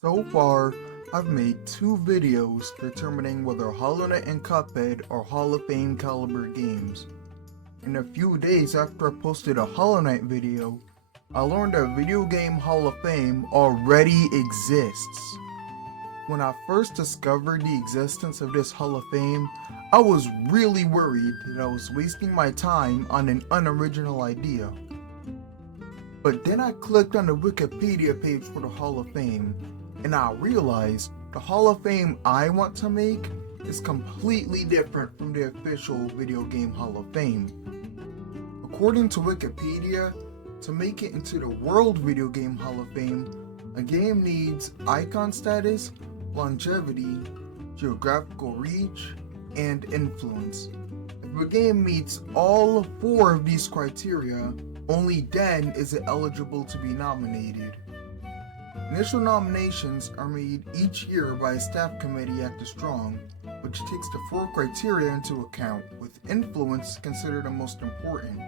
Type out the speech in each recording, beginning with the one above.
So far, I've made 2 videos determining whether Hollow Knight and Cuphead are Hall of Fame caliber games. In a few days after I posted a Hollow Knight video, I learned that Video Game Hall of Fame already exists. When I first discovered the existence of this Hall of Fame, I was really worried that I was wasting my time on an unoriginal idea. But then I clicked on the Wikipedia page for the Hall of Fame, and I realized the Hall of Fame I want to make is completely different from the official Video Game Hall of Fame. According to Wikipedia, to make it into the World Video Game Hall of Fame, a game needs icon status, longevity, geographical reach, and influence. If a game meets all 4 of these criteria, only then is it eligible to be nominated. Initial nominations are made each year by a staff committee at the Strong, which takes the 4 criteria into account, with influence considered the most important.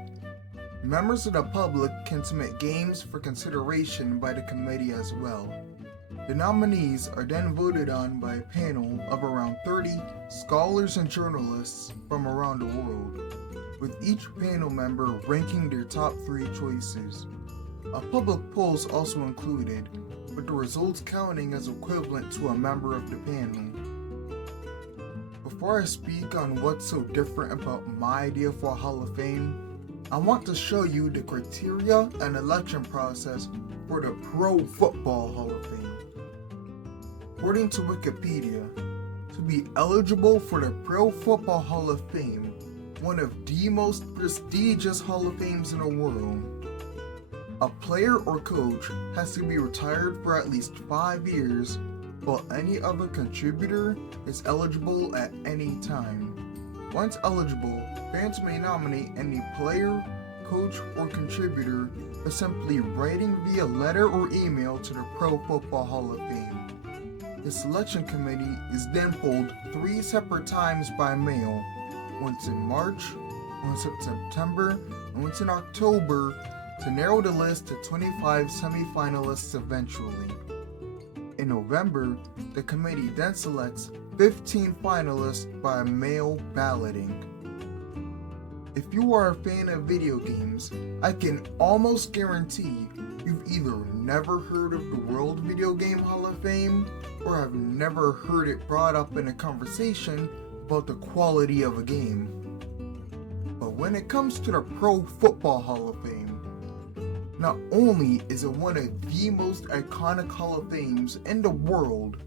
Members of the public can submit games for consideration by the committee as well. The nominees are then voted on by a panel of around 30 scholars and journalists from around the world, with each panel member ranking their top 3 choices. A public poll is also included, with the results counting as equivalent to a member of the panel. Before I speak on what's so different about my idea for a Hall of Fame, I want to show you the criteria and election process for the Pro Football Hall of Fame. According to Wikipedia, to be eligible for the Pro Football Hall of Fame, one of the most prestigious Hall of Fames in the world, a player or coach has to be retired for at least 5 years, while any other contributor is eligible at any time. Once eligible, fans may nominate any player, coach, or contributor by simply writing via letter or email to the Pro Football Hall of Fame. The selection committee is then polled 3 separate times by mail, once in March, once in September, and once in October, to narrow the list to 25 semi-finalists eventually. In November, the committee then selects 15 finalists by mail balloting. If you are a fan of video games, I can almost guarantee you've either never heard of the World Video Game Hall of Fame, or have never heard it brought up in a conversation about the quality of a game. But when it comes to the Pro Football Hall of Fame, not only is it one of the most iconic Hall of Fames in the world,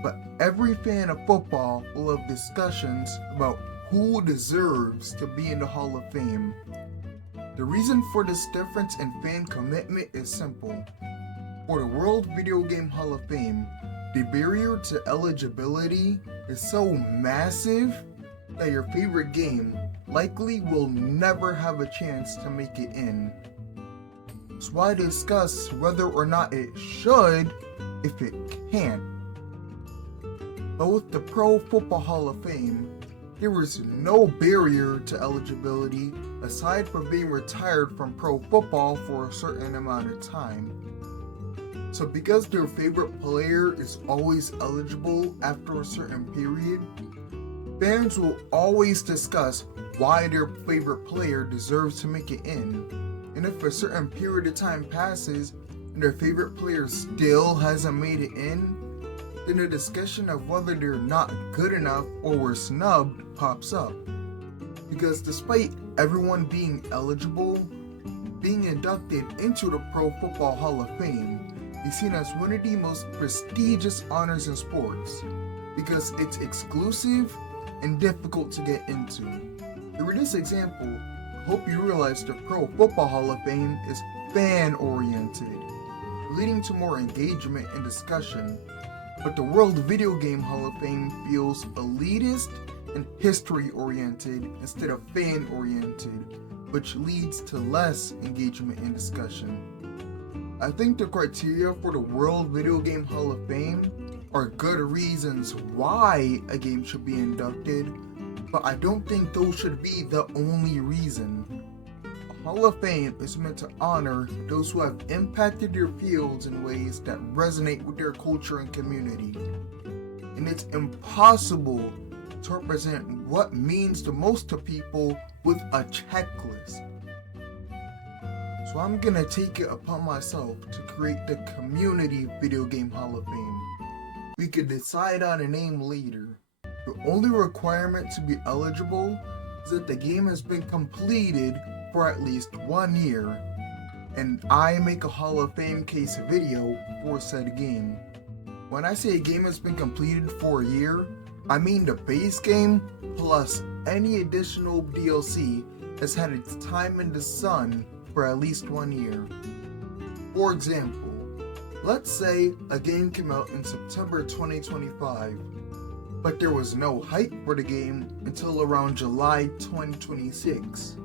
but every fan of football will have discussions about who deserves to be in the Hall of Fame. The reason for this difference in fan commitment is simple. For the World Video Game Hall of Fame, the barrier to eligibility is so massive that your favorite game likely will never have a chance to make it in. So why discuss whether or not it should if it can't? But with the Pro Football Hall of Fame, there is no barrier to eligibility aside from being retired from pro football for a certain amount of time. So because their favorite player is always eligible after a certain period, fans will always discuss why their favorite player deserves to make it in. And if a certain period of time passes and their favorite player still hasn't made it in, then a discussion of whether they're not good enough or were snubbed pops up. Because despite everyone being eligible, being inducted into the Pro Football Hall of Fame is seen as one of the most prestigious honors in sports, because it's exclusive and difficult to get into. Through this example, I hope you realize the Pro Football Hall of Fame is fan-oriented, leading to more engagement and discussion, but the World Video Game Hall of Fame feels elitist and history-oriented instead of fan-oriented, which leads to less engagement and discussion. I think the criteria for the World Video Game Hall of Fame are good reasons why a game should be inducted, but I don't think those should be the only reason. A Hall of Fame is meant to honor those who have impacted their fields in ways that resonate with their culture and community. And it's impossible to represent what means the most to people with a checklist. So I'm gonna take it upon myself to create the Community Video Game Hall of Fame. We could decide on a name later. The only requirement to be eligible is that the game has been completed for at least 1 year, and I make a Hall of Fame case video for said game. When I say a game has been completed for a year, I mean the base game plus any additional DLC has had its time in the sun for at least 1 year. For example, let's say a game came out in September 2025, but there was no hype for the game until around July 2026.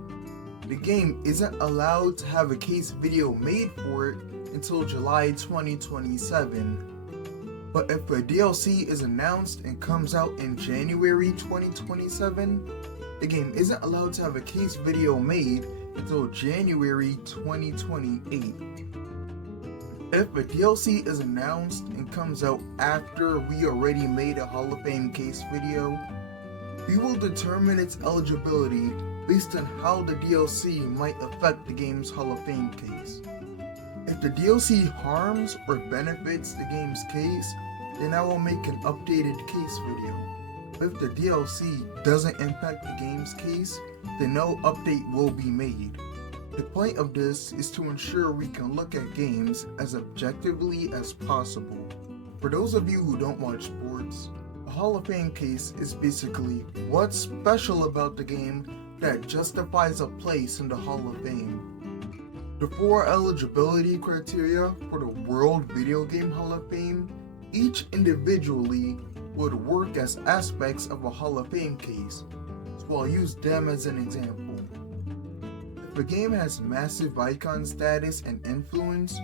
The game isn't allowed to have a case video made for it until July 2027. But if a DLC is announced and comes out in January 2027, the game isn't allowed to have a case video made until January 2028. If a DLC is announced and comes out after we already made a Hall of Fame case video, we will determine its eligibility based on how the DLC might affect the game's Hall of Fame case. If the DLC harms or benefits the game's case, then I will make an updated case video. If the DLC doesn't impact the game's case, then no update will be made. The point of this is to ensure we can look at games as objectively as possible. For those of you who don't watch sports, a Hall of Fame case is basically what's special about the game that justifies a place in the Hall of Fame. The 4 eligibility criteria for the World Video Game Hall of Fame, each individually would work as aspects of a Hall of Fame case, so I'll use them as an example. If a game has massive icon status and influence,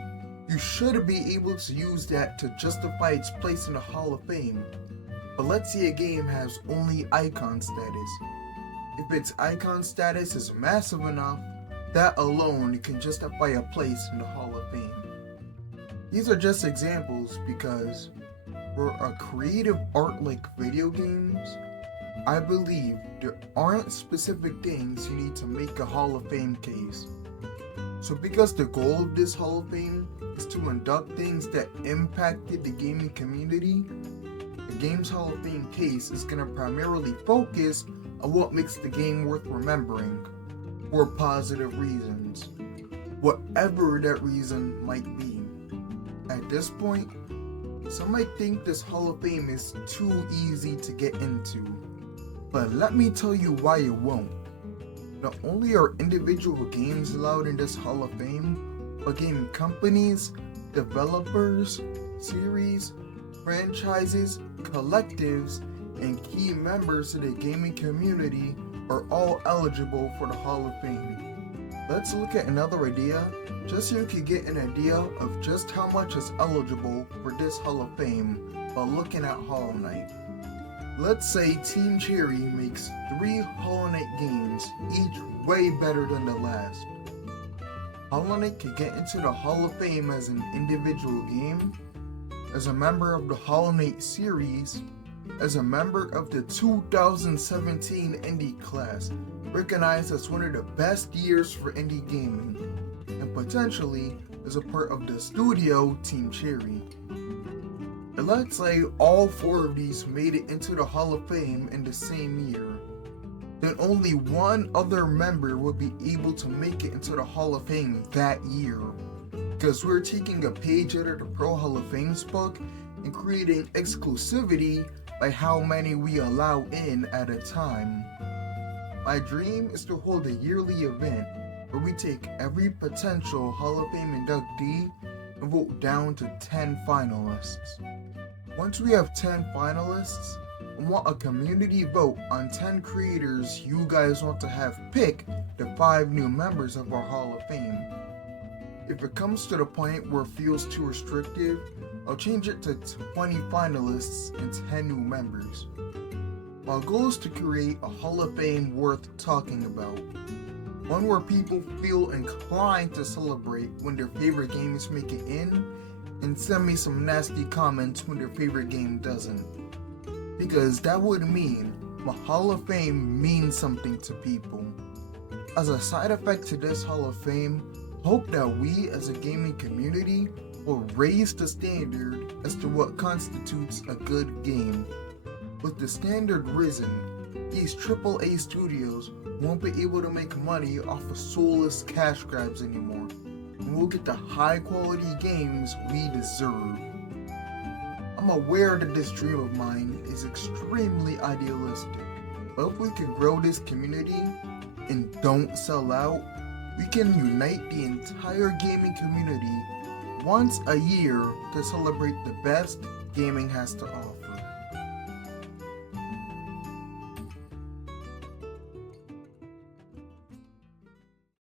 you should be able to use that to justify its place in the Hall of Fame. But let's say a game has only icon status. If its icon status is massive enough, that alone can justify a place in the Hall of Fame. These are just examples because for a creative art like video games, I believe there aren't specific things you need to make a Hall of Fame case. So because the goal of this Hall of Fame is to induct things that impacted the gaming community, the game's Hall of Fame case is going to primarily focus on what makes the game worth remembering for positive reasons, whatever that reason might be. At this point, some might think this Hall of Fame is too easy to get into, but let me tell you why it won't. Not only are individual games allowed in this Hall of Fame, but game companies, developers, series, franchises, collectives, and key members of the gaming community are all eligible for the Hall of Fame. Let's look at another idea, just so you can get an idea of just how much is eligible for this Hall of Fame by looking at Hollow Knight. Let's say Team Cherry makes 3 Hollow Knight games, each way better than the last. Hollow Knight can get into the Hall of Fame as an individual game, as a member of the Hollow Knight series, as a member of the 2017 indie class, recognized as one of the best years for indie gaming, and potentially as a part of the studio Team Cherry. And let's say all 4 of these made it into the Hall of Fame in the same year, then only one other member would be able to make it into the Hall of Fame that year, because we're taking a page out of the Pro Hall of Fame's book and creating exclusivity by how many we allow in at a time. My dream is to hold a yearly event where we take every potential Hall of Fame inductee and vote down to 10 finalists. Once we have 10 finalists, I want a community vote on 10 creators you guys want to have pick the 5 new members of our Hall of Fame. If it comes to the point where it feels too restrictive, I'll change it to 20 finalists and 10 new members. My goal is to create a Hall of Fame worth talking about. one where people feel inclined to celebrate when their favorite games make it in, and send me some nasty comments when their favorite game doesn't. Because that would mean my Hall of Fame means something to people. As a side effect to this Hall of Fame, hope that we as a gaming community will raise the standard as to what constitutes a good game. With the standard risen, these AAA studios won't be able to make money off of soulless cash grabs anymore, and we'll get the high quality games we deserve. I'm aware that this dream of mine is extremely idealistic, but if we can grow this community and don't sell out, we can unite the entire gaming community once a year to celebrate the best gaming has to offer.